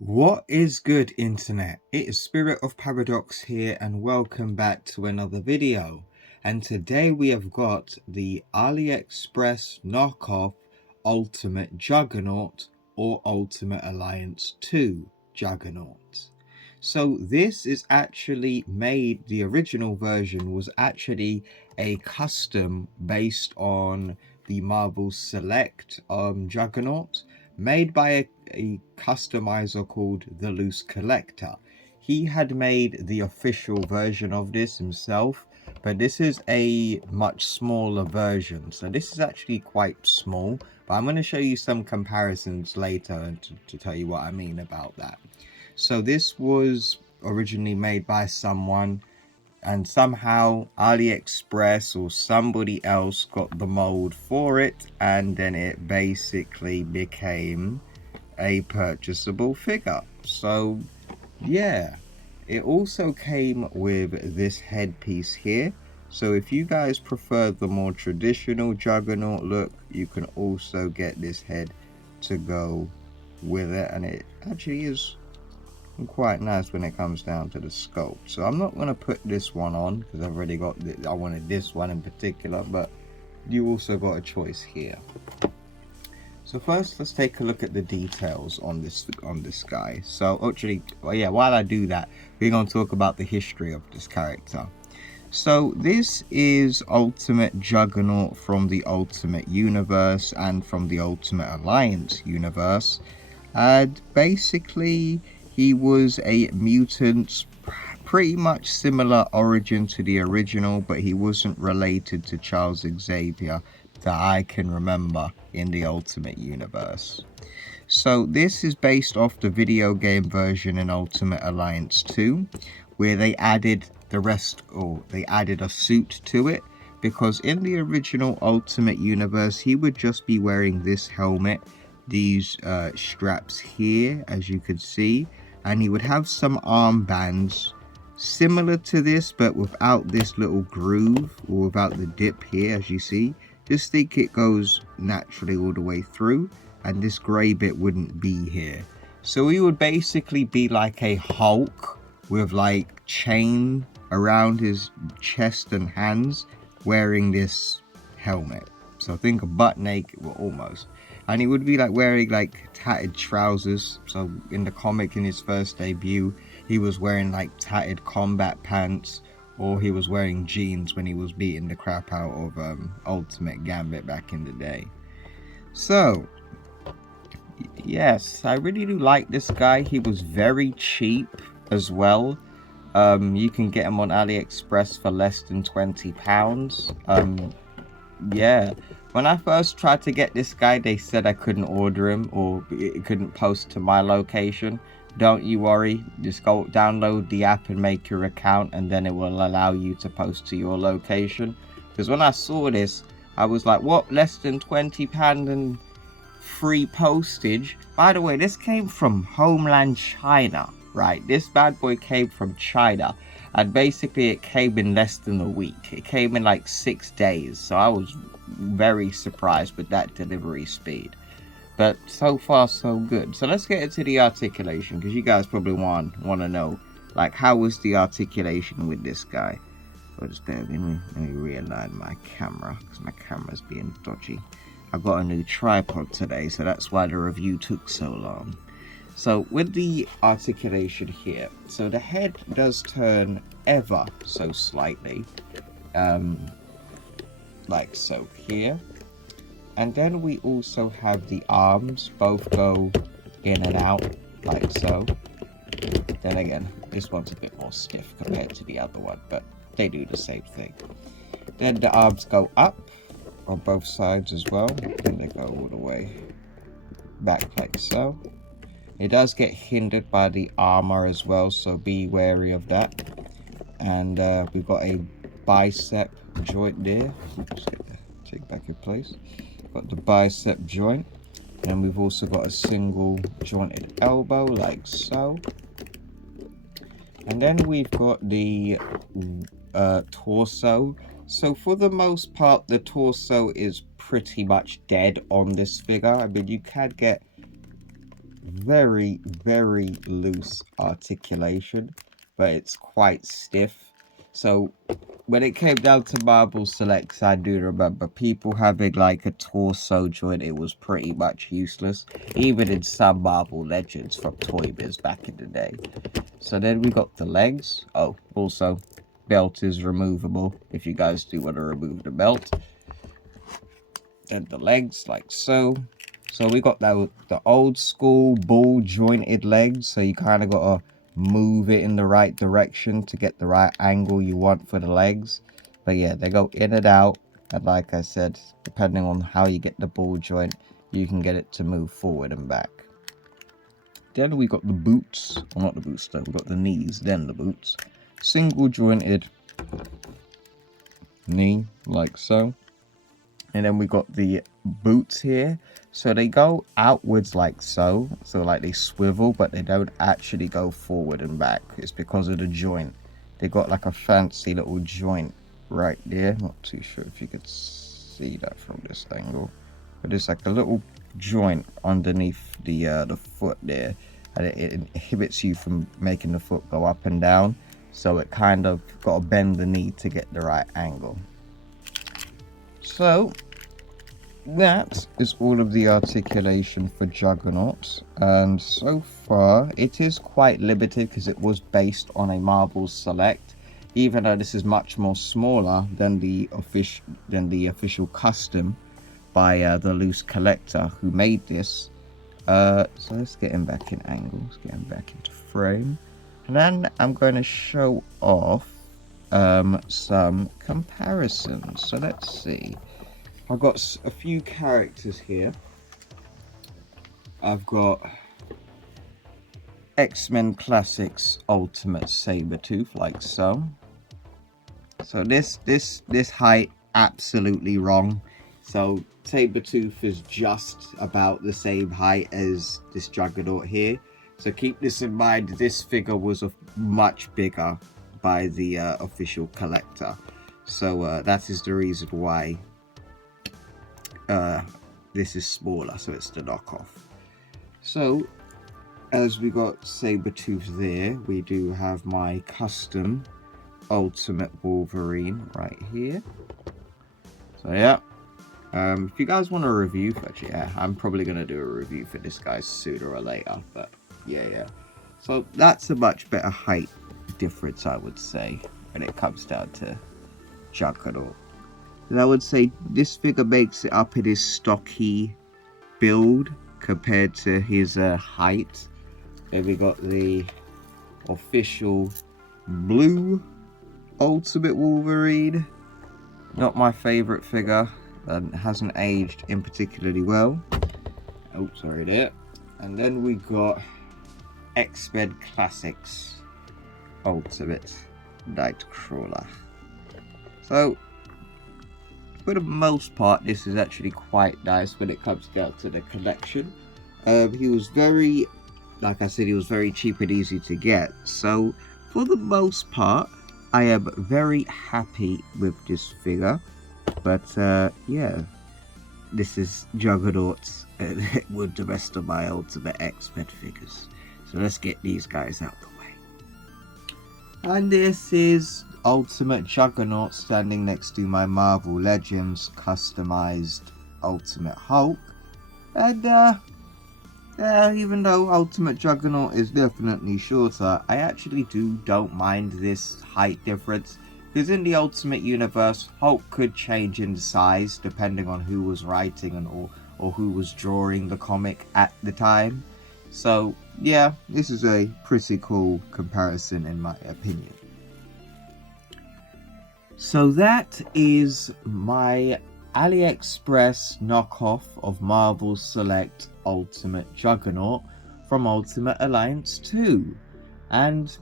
What is good, internet? It is Spirit of Paradox here, and welcome back to another video. And today we have got the AliExpress knockoff Ultimate Juggernaut or Ultimate Alliance 2 Juggernaut. So this is actually made, the original version was actually a custom based on the Marvel Select Juggernaut, made by a customizer called the Loose Collector. He had made the official version of this himself, but this is a much smaller version. So this is actually quite small, but I'm going to show you some comparisons later to tell you what I mean about that. So this was originally made by someone, and somehow AliExpress or somebody else got the mold for it, and then it basically became a purchasable figure. So yeah, it also came with this headpiece here. So if you guys prefer the more traditional Juggernaut look, you can also get this head to go with it, and it actually is quite nice when it comes down to the sculpt. So I'm not going to put this one on because I've already got I wanted this one in particular, but you also got a choice here. So first, let's take a look at the details on this guy. So actually, well, yeah, while I do that, we're going to talk about the history of this character. So this is Ultimate Juggernaut from the Ultimate Universe and from the Ultimate Alliance universe. And basically, he was a mutant, pretty much similar origin to the original, but he wasn't related to Charles Xavier that I can remember in the Ultimate Universe. So this is based off the video game version in Ultimate Alliance 2, where they added the rest, or they added a suit to it, because in the original Ultimate Universe, he would just be wearing this helmet, these straps here, as you could see, and he would have some armbands similar to this, but without this little groove, or without the dip here, as you see. Just think it goes naturally all the way through, and this grey bit wouldn't be here. So he would basically be like a Hulk with like chain around his chest and hands, wearing this helmet. So think of butt naked, well, almost. And he would be like wearing like tattered trousers. So in the comic, in his first debut, he was wearing like tattered combat pants, or he was wearing jeans when he was beating the crap out of Ultimate Gambit back in the day. So yes, I really do like this guy. He was very cheap as well. You can get him on AliExpress for less than £20. Yeah, when I first tried to get this guy, they said I couldn't order him, or it couldn't post to my location. Don't you worry, just go download the app and make your account, and then it will allow you to post to your location. Because when I saw this, I was like, what, less than £20 and free postage? By the way, this came from Homeland China, right? This bad boy came from China, and basically it came in less than a week. It came in like 6 days, so I was very surprised with that delivery speed. But so far so good. So let's get into the articulation, because you guys probably want to know, like, how was the articulation with this guy. So just bear with me. Let me realign my camera, because my camera's being dodgy. I got a new tripod today, so that's why the review took so long. So with the articulation here, so the head does turn ever so slightly, like so here. And then we also have the arms both go in and out, like so. Then again, this one's a bit more stiff compared to the other one, but they do the same thing. Then the arms go up on both sides as well, and they go all the way back like so. It does get hindered by the armor as well, so be wary of that. And we've got a bicep joint there. Just take back your place. Got the bicep joint, and we've also got a single jointed elbow like so. And then we've got the torso. So for the most part, the torso is pretty much dead on this figure. I mean, you can get very, very loose articulation, but it's quite stiff. So when it came down to marble selects, I do remember people having like a torso joint. It was pretty much useless, even in some Marvel Legends from Toy Biz back in the day. So then we got the legs. Oh, also, belt is removable if you guys do want to remove the belt. Then the legs, like so. So we got that the old school ball jointed legs. So you kind of got to move it in the right direction to get the right angle you want for the legs. But yeah, they go in and out. And like I said, depending on how you get the ball joint, you can get it to move forward and back. Then we got the boots, well, not the boots though, we got the knees, then the boots. Single jointed knee, like so. And then we got the boots here. So they go outwards like so. So like they swivel, but they don't actually go forward and back. It's because of the joint. They got like a fancy little joint right there. Not too sure if you could see that from this angle. But there's like a little joint underneath the foot there, and it inhibits you from making the foot go up and down, so it kind of got to bend the knee to get the right angle. So that is all of the articulation for Juggernaut, and so far it is quite limited because it was based on a Marvel Select, even though this is much more smaller than the official custom by the Loose Collector who made this. So let's get him back in angle, let's get him back into frame, and then I'm going to show off some comparisons. So let's see, I've got a few characters here. I've got X-Men Classics Ultimate Sabretooth, like so. So this height absolutely wrong. So Sabretooth is just about the same height as this Juggernaut here. So keep this in mind. This figure was much bigger by the official collector. So that is the reason why this is smaller. So it's the knockoff. So as we got Sabretooth there, we do have my custom Ultimate Wolverine right here. So yeah. If you guys want a review for it, yeah, I'm probably going to do a review for this guy sooner or later, but yeah. So that's a much better height difference, I would say, when it comes down to Juggernaut. And I would say this figure makes it up in his stocky build compared to his height. Then we got the official blue Ultimate Wolverine. Not my favorite figure. Hasn't aged in particularly well. Oh, sorry there. And then we got X-Men Classics Ultimate Nightcrawler. So for the most part, this is actually quite nice when it comes down to the collection. He was very, like I said, he was very cheap and easy to get. So for the most part, I am very happy with this figure. But yeah, this is Juggernaut with the rest of my Ultimate X-Men figures. So let's get these guys out the way. And this is Ultimate Juggernaut standing next to my Marvel Legends customized Ultimate Hulk. And even though Ultimate Juggernaut is definitely shorter, I actually don't mind this height difference. Because in the Ultimate Universe, Hulk could change in size depending on who was writing or who was drawing the comic at the time. So yeah, this is a pretty cool comparison in my opinion. So that is my AliExpress knockoff of Marvel Select Ultimate Juggernaut from Ultimate Alliance 2. And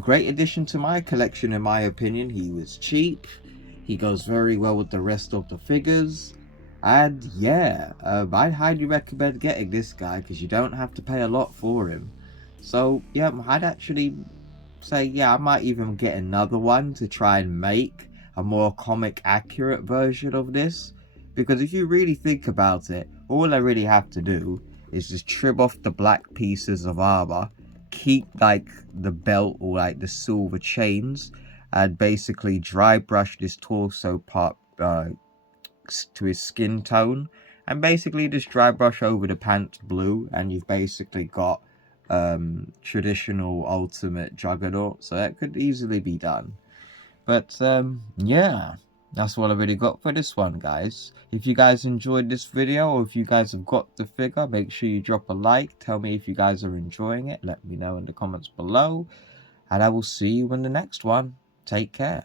great addition to my collection in my opinion. He was cheap, he goes very well with the rest of the figures, and yeah, I highly recommend getting this guy because you don't have to pay a lot for him. So yeah, I'd actually say yeah, I might even get another one to try and make a more comic accurate version of this, because if you really think about it, all I really have to do is just trim off the black pieces of armor, keep like the belt or like the silver chains, and basically dry brush this torso part to his skin tone, and basically just dry brush over the pants blue, and you've basically got traditional ultimate Juggernaut. So that could easily be done. But yeah, that's what I really got for this one, guys. If you guys enjoyed this video, or if you guys have got the figure, make sure you drop a like. Tell me if you guys are enjoying it. Let me know in the comments below, and I will see you in the next one. Take care.